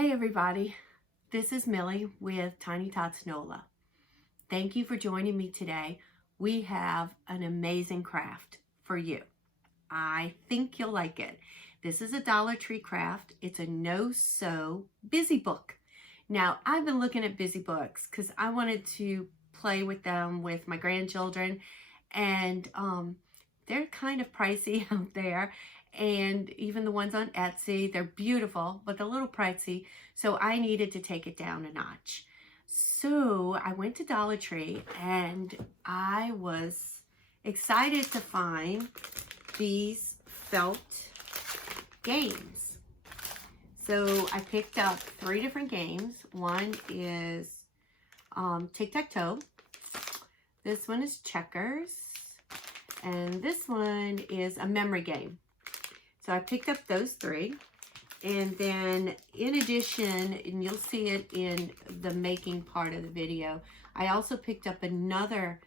Hey everybody, this is Millie with Tiny Tots NOLA. Thank you for joining me today. We have an amazing craft for you. I think you'll like it. This is a Dollar Tree craft. It's a no-sew busy book. Now, I've been looking at busy books because I wanted to play with them with my grandchildren, and they're kind of pricey out there. And even the ones on Etsy, they're beautiful, but they're a little pricey. So I needed to take it down a notch. So I went to Dollar Tree and I was excited to find these felt games. So I picked up 3 different games. One is tic-tac-toe. This one is checkers. And this one is a memory game. So I picked up those 3, and then in addition, and you'll see it in the making part of the video, I also picked up another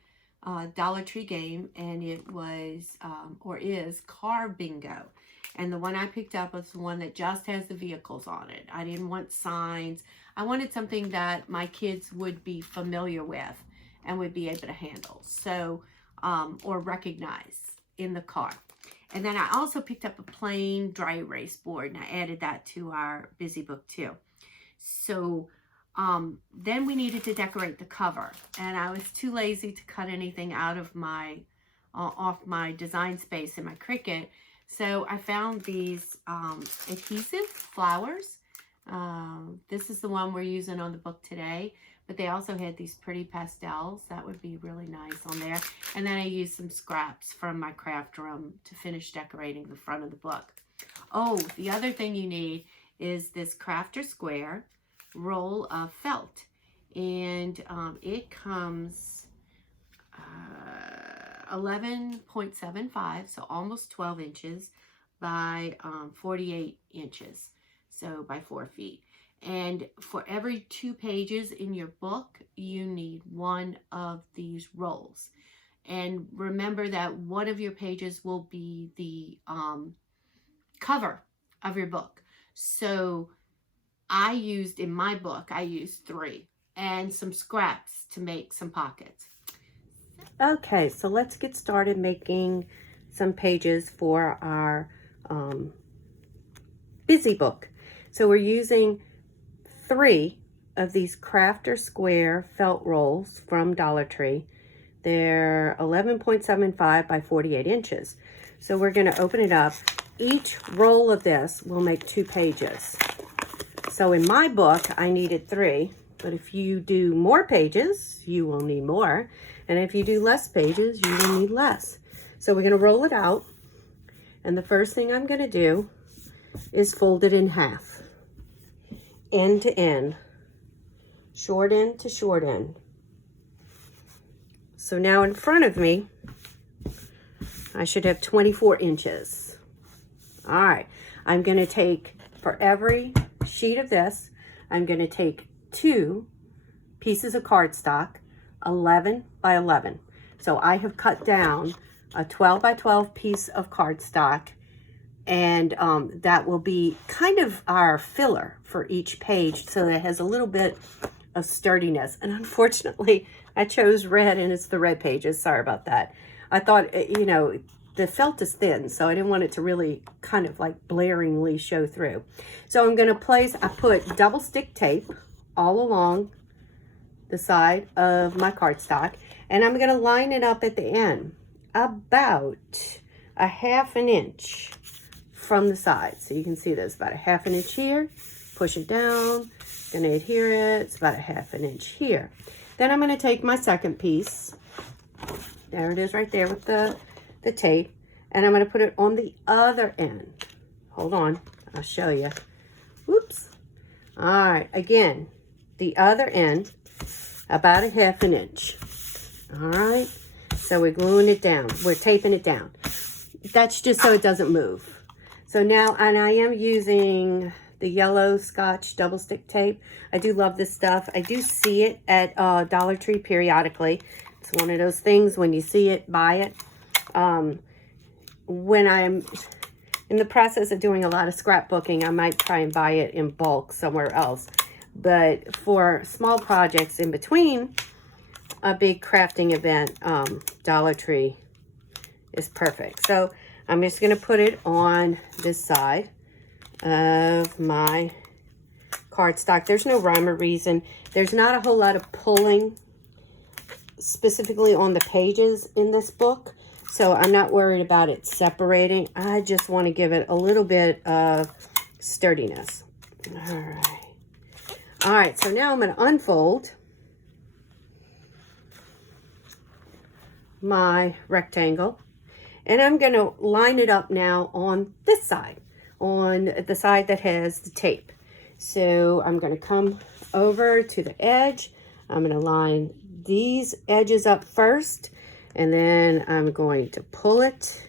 Dollar Tree game, and it was, or is, Car Bingo. And the one I picked up was the one that just has the vehicles on it. I didn't want signs. I wanted something that my kids would be familiar with and would be able to handle, so, or recognize in the car. And then I also picked up a plain dry erase board, and I added that to our busy book too. So then we needed to decorate the cover, and I was too lazy to cut anything out of my off my design space in my Cricut. So I found these adhesive flowers. This is the one we're using on the book today. But they also had these pretty pastels. That would be really nice on there. And then I used some scraps from my craft room to finish decorating the front of the book. Oh, the other thing you need is this crafter square roll of felt. And it comes 11.75, so almost 12 inches by 48 inches, so by 4 feet. And for every 2 pages in your book, you need 1 of these rolls. And remember that one of your pages will be the cover of your book. So in my book, I used 3 and some scraps to make some pockets. Okay, so let's get started making some pages for our busy book. So we're using 3 of these crafter square felt rolls from Dollar Tree. They're 11.75 by 48 inches. So we're going to open it up. Each roll of this will make 2 pages. So in my book, I needed 3, but if you do more pages, you will need more. And if you do less pages, you will need less. So we're going to roll it out. And the first thing I'm going to do is fold it in half. End to end, short end to short end. So now in front of me, I should have 24 inches. All right, I'm going to take, for every sheet of this, I'm going to take 2 pieces of cardstock, 11 by 11. So I have cut down a 12 by 12 piece of cardstock, and that will be kind of our filler for each page, so that it has a little bit of sturdiness. And unfortunately, I chose red, and it's the red pages. Sorry about that. I thought, the felt is thin, so I didn't want it to really kind of like blaringly show through. So I'm going to I put double stick tape all along the side of my cardstock, and I'm going to line it up at the end, about a 1/2 inch from the side. So you can see there's about a 1/2 inch here. Push it down, gonna adhere it. It's about a 1/2 inch here. Then I'm gonna take my second piece. There it is right there with the tape. And I'm gonna put it on the other end. Hold on, I'll show you. Whoops. All right, again, the other end, about a 1/2 inch. All right, so we're gluing it down. We're taping it down. That's just so it doesn't move. So now, and I am using the yellow Scotch double stick tape. I do love this stuff. I do see it at Dollar Tree periodically. It's one of those things, when you see it, buy it. When I'm in the process of doing a lot of scrapbooking. I might try and buy it in bulk somewhere else. But for small projects in between a big crafting event, Dollar Tree is perfect. So I'm just going to put it on this side of my cardstock. There's no rhyme or reason. There's not a whole lot of pulling specifically on the pages in this book, so I'm not worried about it separating. I just want to give it a little bit of sturdiness. All right, so now I'm going to unfold my rectangle, and I'm going to line it up now on this side, on the side that has the tape. So I'm going to come over to the edge. I'm going to line these edges up first, and then I'm going to pull it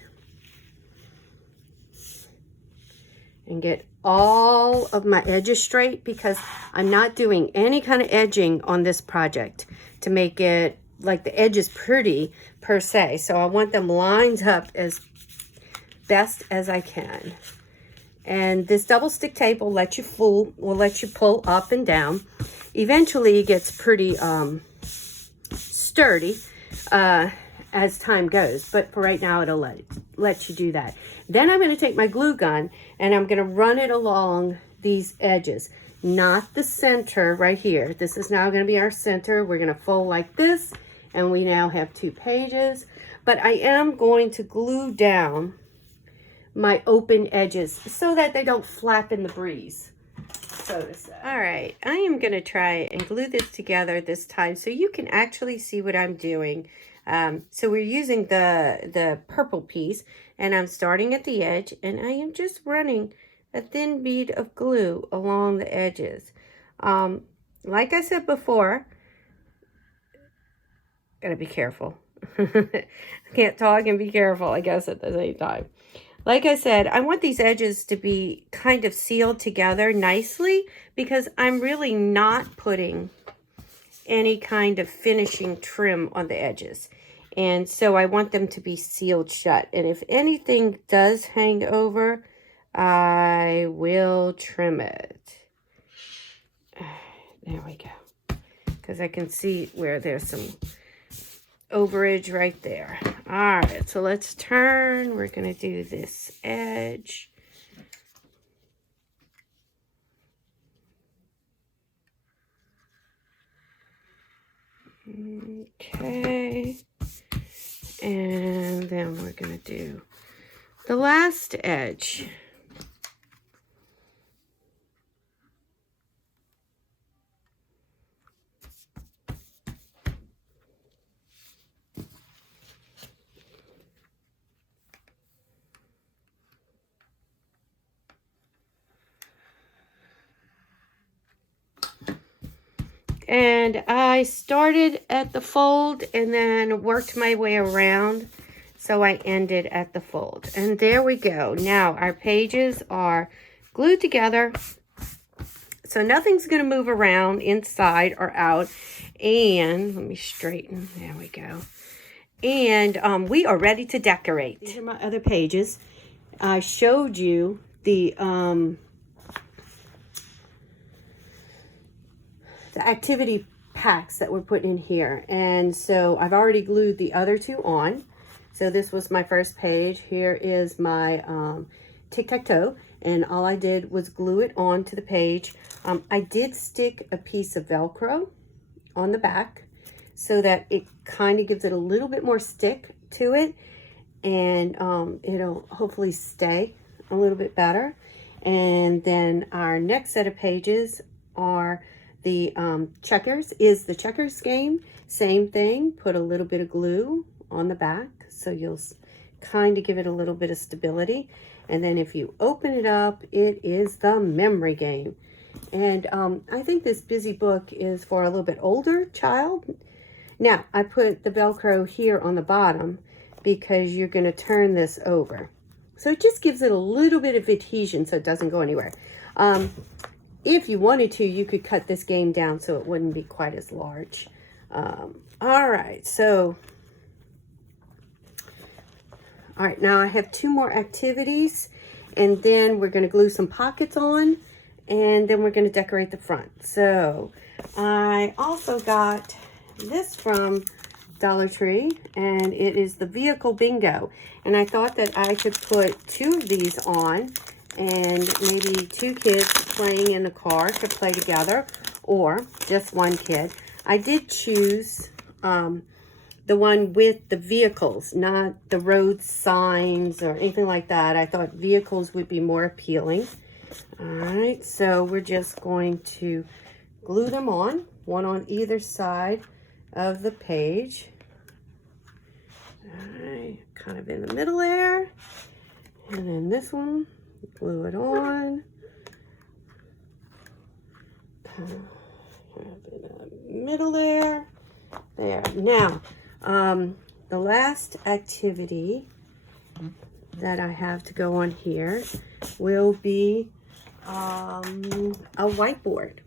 and get all of my edges straight, because I'm not doing any kind of edging on this project to make it like the edges pretty per se. So I want them lined up as best as I can. And this double stick tape will let you pull up and down. Eventually it gets pretty sturdy as time goes, but for right now it'll let you do that. Then I'm going to take my glue gun and I'm going to run it along these edges, not the center right here. This is now going to be our center. We're going to fold like this, and we now have 2 pages. But I am going to glue down my open edges so that they don't flap in the breeze, so to say. All right, I am going to try and glue this together this time so you can actually see what I'm doing. So we're using the purple piece, and I'm starting at the edge, and I am just running a thin bead of glue along the edges. Like I said before, gotta be careful. Can't talk and be careful, I guess, at the same time. Like I said, I want these edges to be kind of sealed together nicely, because I'm really not putting any kind of finishing trim on the edges. And so I want them to be sealed shut. And if anything does hang over, I will trim it. There we go. Because I can see where there's some overage right there. All right, so let's turn. We're going to do this edge. Okay. And then we're going to do the last edge. And I started at the fold and then worked my way around, so I ended at the fold. And there we go. Now our pages are glued together, so nothing's going to move around inside or out. And let me straighten. There we go. And we are ready to decorate. These are my other pages. I showed you the activity packs that were put in here, and so I've already glued the other 2 on. So this was my first page. Here is my tic-tac-toe, and all I did was glue it on to the page. I did stick a piece of Velcro on the back so that it kind of gives it a little bit more stick to it, and it'll hopefully stay a little bit better. And then our next set of pages are the checkers, is the checkers game. Same thing, put a little bit of glue on the back so you'll kind of give it a little bit of stability. And then if you open it up, it is the memory game. And I think this busy book is for a little bit older child. Now, I put the Velcro here on the bottom because you're going to turn this over. So it just gives it a little bit of adhesion so it doesn't go anywhere. If you wanted to, you could cut this game down so it wouldn't be quite as large. All right, so, all right, now I have 2 more activities, and then we're going to glue some pockets on, and then we're going to decorate the front. So I also got this from Dollar Tree, and it is the Vehicle Bingo. And I thought that I could put 2 of these on, and maybe 2 kids playing in the car could play together, or just 1 kid. I did choose the one with the vehicles, not the road signs or anything like that. I thought vehicles would be more appealing. All right, so we're just going to glue them on, one on either side of the page. All right, kind of in the middle there. And then this one, glue it on. Kind of in the middle there. There. Now, the last activity that I have to go on here will be a whiteboard.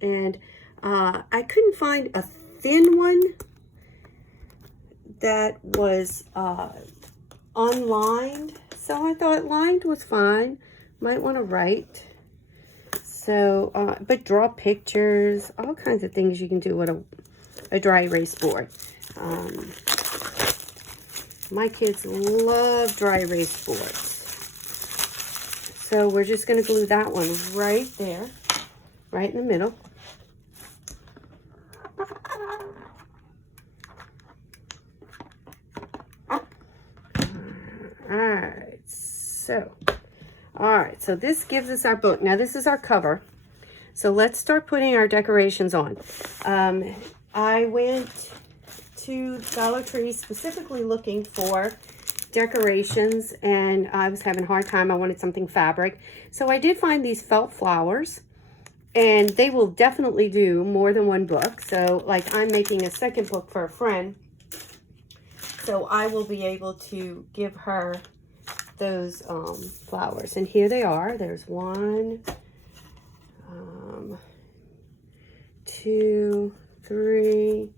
And I couldn't find a thin one that was unlined, so I thought lined was fine. Might want to write. So, but draw pictures, all kinds of things you can do with a dry erase board. My kids love dry erase boards. So we're just going to glue that one right there, right in the middle. All right, so this gives us our book. Now this is our cover. So let's start putting our decorations on. I went to Dollar Tree specifically looking for decorations, and I was having a hard time. I wanted something fabric. So I did find these felt flowers, and they will definitely do more than 1 book. So like I'm making a second book for a friend, so I will be able to give her those flowers. And here they are. There's 1, 2, 3.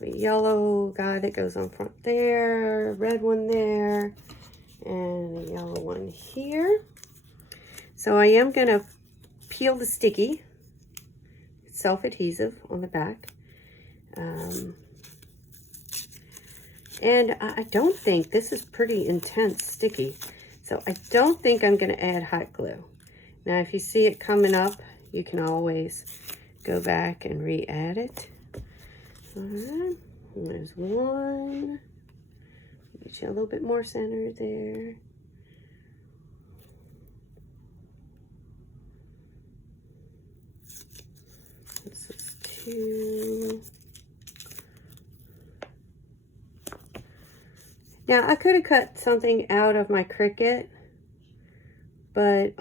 A yellow guy that goes on front there, red one there, and a yellow one here. So I am going to peel the sticky. It's self-adhesive on the back. And I don't think, this is pretty intense sticky, so I don't think I'm going to add hot glue. Now if you see it coming up, you can always go back and re-add it. All right, and there's 1. Get you a little bit more center there. This is 2. Now, I could have cut something out of my Cricut, but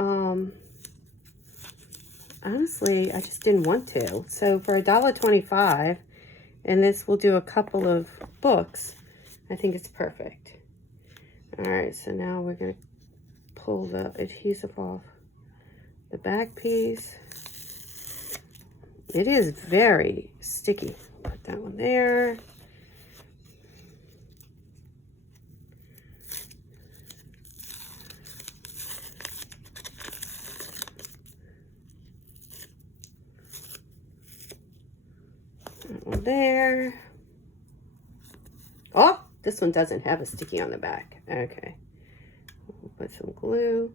honestly, I just didn't want to. So for $1.25, and this will do a couple of books, I think it's perfect. All right, so now we're going to pull the adhesive off the back piece. It is very sticky. Put that one there. There. Oh, this one doesn't have a sticky on the back. Okay. We'll put some glue.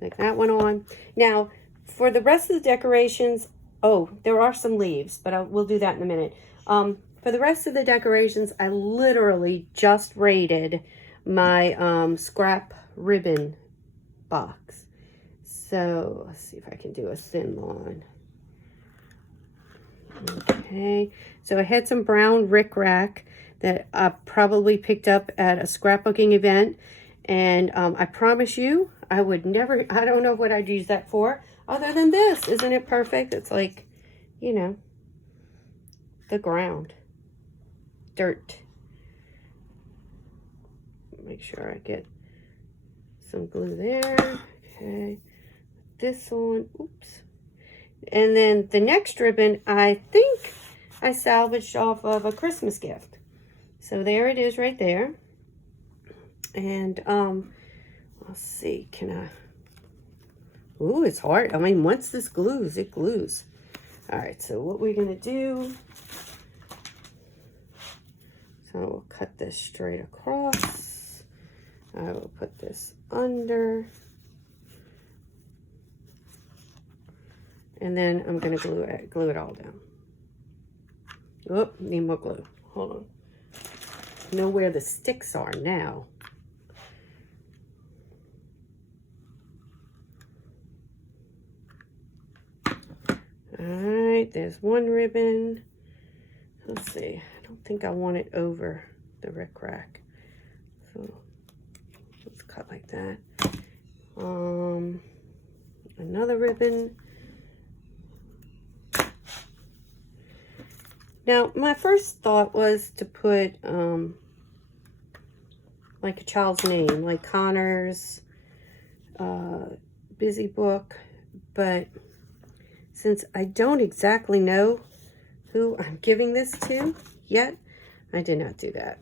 Like that one on. Now, for the rest of the decorations, oh, there are some leaves, but we'll do that in a minute. For the rest of the decorations, I literally just raided my scrap ribbon box. So let's see if I can do a thin line. Okay, so I had some brown rickrack that I probably picked up at a scrapbooking event, and I promise you, I would never, I don't know what I'd use that for other than this. Isn't it perfect? It's like, you know, the ground, dirt. Make sure I get some glue there. Okay, this one, oops. And then the next ribbon, I think I salvaged off of a Christmas gift. So there it is right there. And let's see, can I, ooh, it's hard. I mean, once this glues, it glues. All right, so what we're gonna do, so we'll cut this straight across. I will put this under. And then I'm gonna glue it all down. Oh, need more glue, hold on. Know where the sticks are now. All right, there's one ribbon. Let's see, I don't think I want it over the rickrack. So let's cut like that. Another ribbon. Now, my first thought was to put like a child's name, like Connor's busy book, but since I don't exactly know who I'm giving this to yet, I did not do that.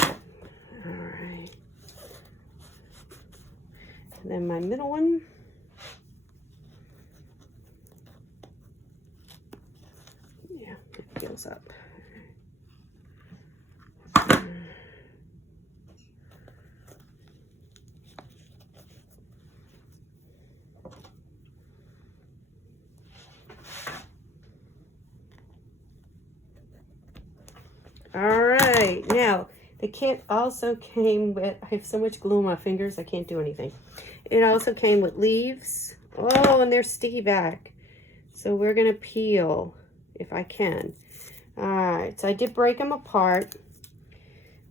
All right. And then my middle one. Yeah, it feels up. All right, now the kit also came with, I have so much glue on my fingers, I can't do anything. It also came with leaves. Oh, and they're sticky back. So we're gonna peel, if I can. All right, so I did break them apart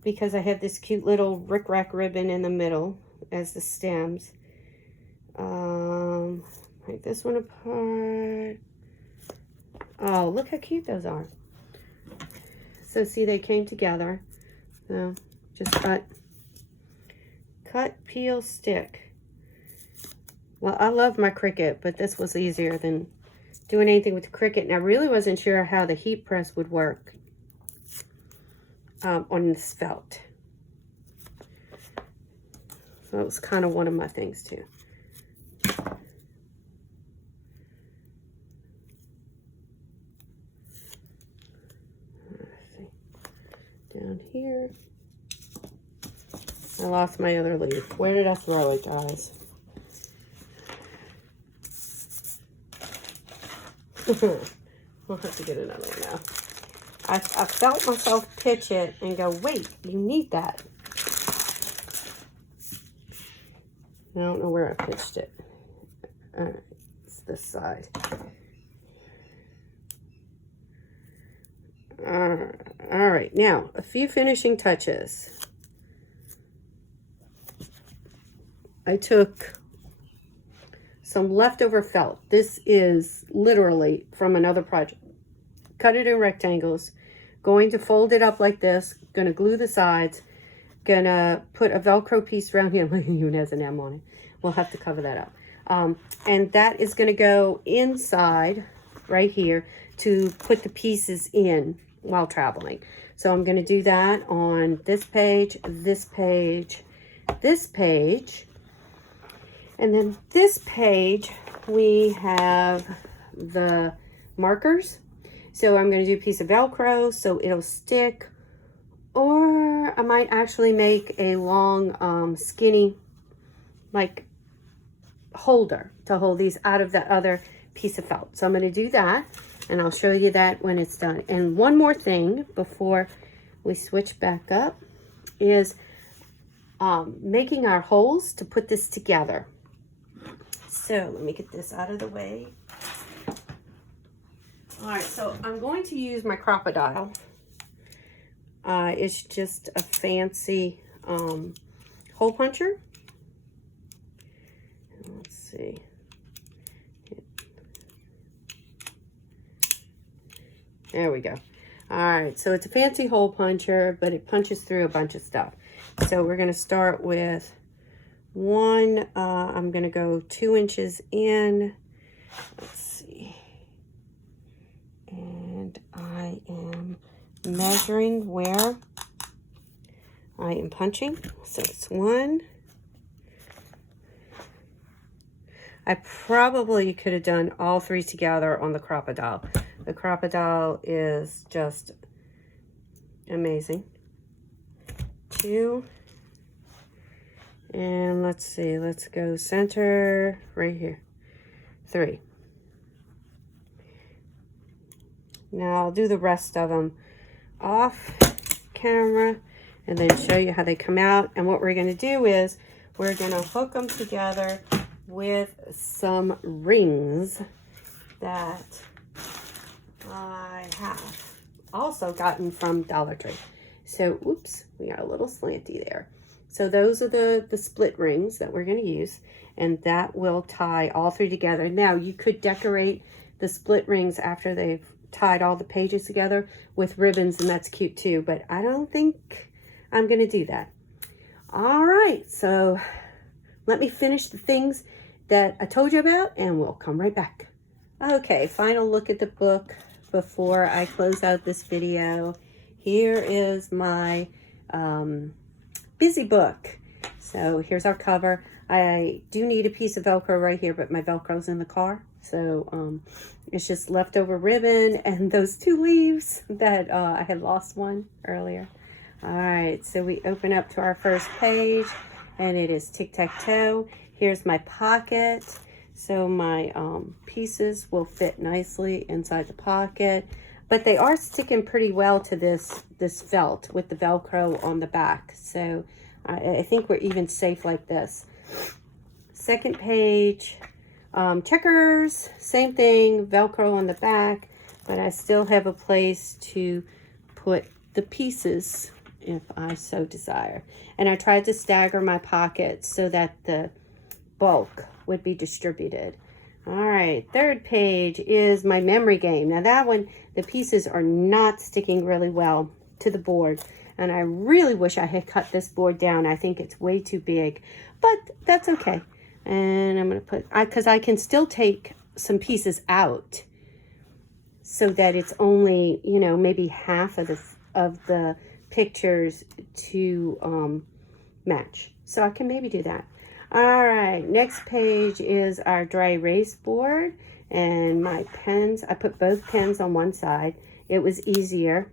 because I have this cute little rickrack ribbon in the middle as the stems. Break this one apart. Oh, look how cute those are. So see, they came together. So just cut, peel, stick. Well, I love my Cricut, but this was easier than doing anything with the Cricut. And I really wasn't sure how the heat press would work on this felt. So it was kind of one of my things too. Down here. I lost my other leaf. Where did I throw it, guys? We'll have to get another one now. I felt myself pitch it and go, wait, you need that. I don't know where I pitched it. All right, it's this side. All right, now a few finishing touches. I took some leftover felt. This is literally from another project. Cut it in rectangles. Going to fold it up like this. Gonna glue the sides. Gonna put a Velcro piece around here. It even has an M on it. We'll have to cover that up. And that is gonna go inside right here to put the pieces in while traveling. So I'm going to do that on this page, this page, this page, and then this page we have the markers. So I'm going to do a piece of Velcro so it'll stick, or I might actually make a long skinny like holder to hold these out of the other piece of felt. So I'm going to do that. And I'll show you that when it's done. And one more thing before we switch back up is making our holes to put this together. So let me get this out of the way. All right, so I'm going to use my crocodile. It's just a fancy hole puncher. Let's see. There we go. All right, so it's a fancy hole puncher, but it punches through a bunch of stuff. So we're going to start with one. I'm going to go 2 inches in. Let's see. And And I am measuring where I am punching. So it's 1. I probably could have done all 3 together on the crocodile. The crocodile is just amazing. 2. And let's see, let's go center right here. 3. Now I'll do the rest of them off camera and then show you how they come out. And what we're going to do is we're going to hook them together with some rings that I have also gotten from Dollar Tree. So, oops, we got a little slanty there. So those are the split rings that we're going to use, and that will tie all 3 together. Now, you could decorate the split rings after they've tied all the pages together with ribbons, and that's cute too, but I don't think I'm going to do that. All right, so let me finish the things that I told you about, and we'll come right back. Okay, final look at the book before I close out this video. Here is my busy book. So here's our cover. I do need a piece of Velcro right here, but my Velcro's in the car. So it's just leftover ribbon and those 2 leaves that I had lost one earlier. All right, so we open up to our first page, and it is tic-tac-toe. Here's my pocket. So my pieces will fit nicely inside the pocket, but they are sticking pretty well to this felt with the Velcro on the back. So I think we're even safe like this. Second page, checkers, same thing, Velcro on the back, but I still have a place to put the pieces if I so desire. And I tried to stagger my pockets so that the bulk would be distributed. All right, third page is my memory game. Now that one, the pieces are not sticking really well to the board, and I really wish I had cut this board down. I think it's way too big, but that's okay. And I'm going to put, because I can still take some pieces out so that it's only, you know, maybe half of the pictures to match. So I can maybe do that. All right, next page is our dry erase board and my pens. I put both pens on one side. It was easier.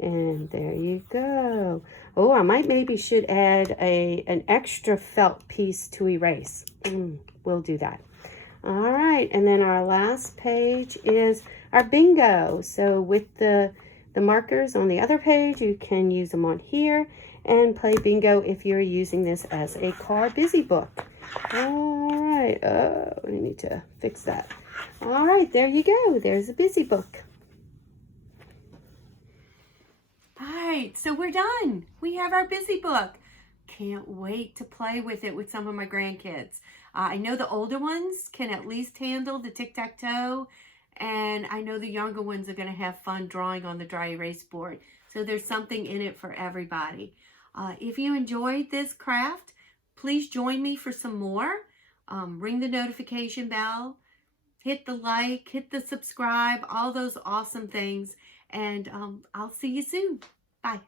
And there you go. Oh, I might maybe should add an extra felt piece to erase. We'll do that. All right, and then our last page is our bingo. So with the markers on the other page, you can use them on here and play bingo if you're using this as a car busy book. All right, I need to fix that. All right, there you go. There's a busy book. All right, so we're done. We have our busy book. Can't wait to play with it with some of my grandkids. I know the older ones can at least handle the tic-tac-toe, and I know the younger ones are going to have fun drawing on the dry erase board. So there's something in it for everybody. If you enjoyed this craft, please join me for some more. Ring the notification bell, hit the like, hit the subscribe, all those awesome things. And I'll see you soon. Bye.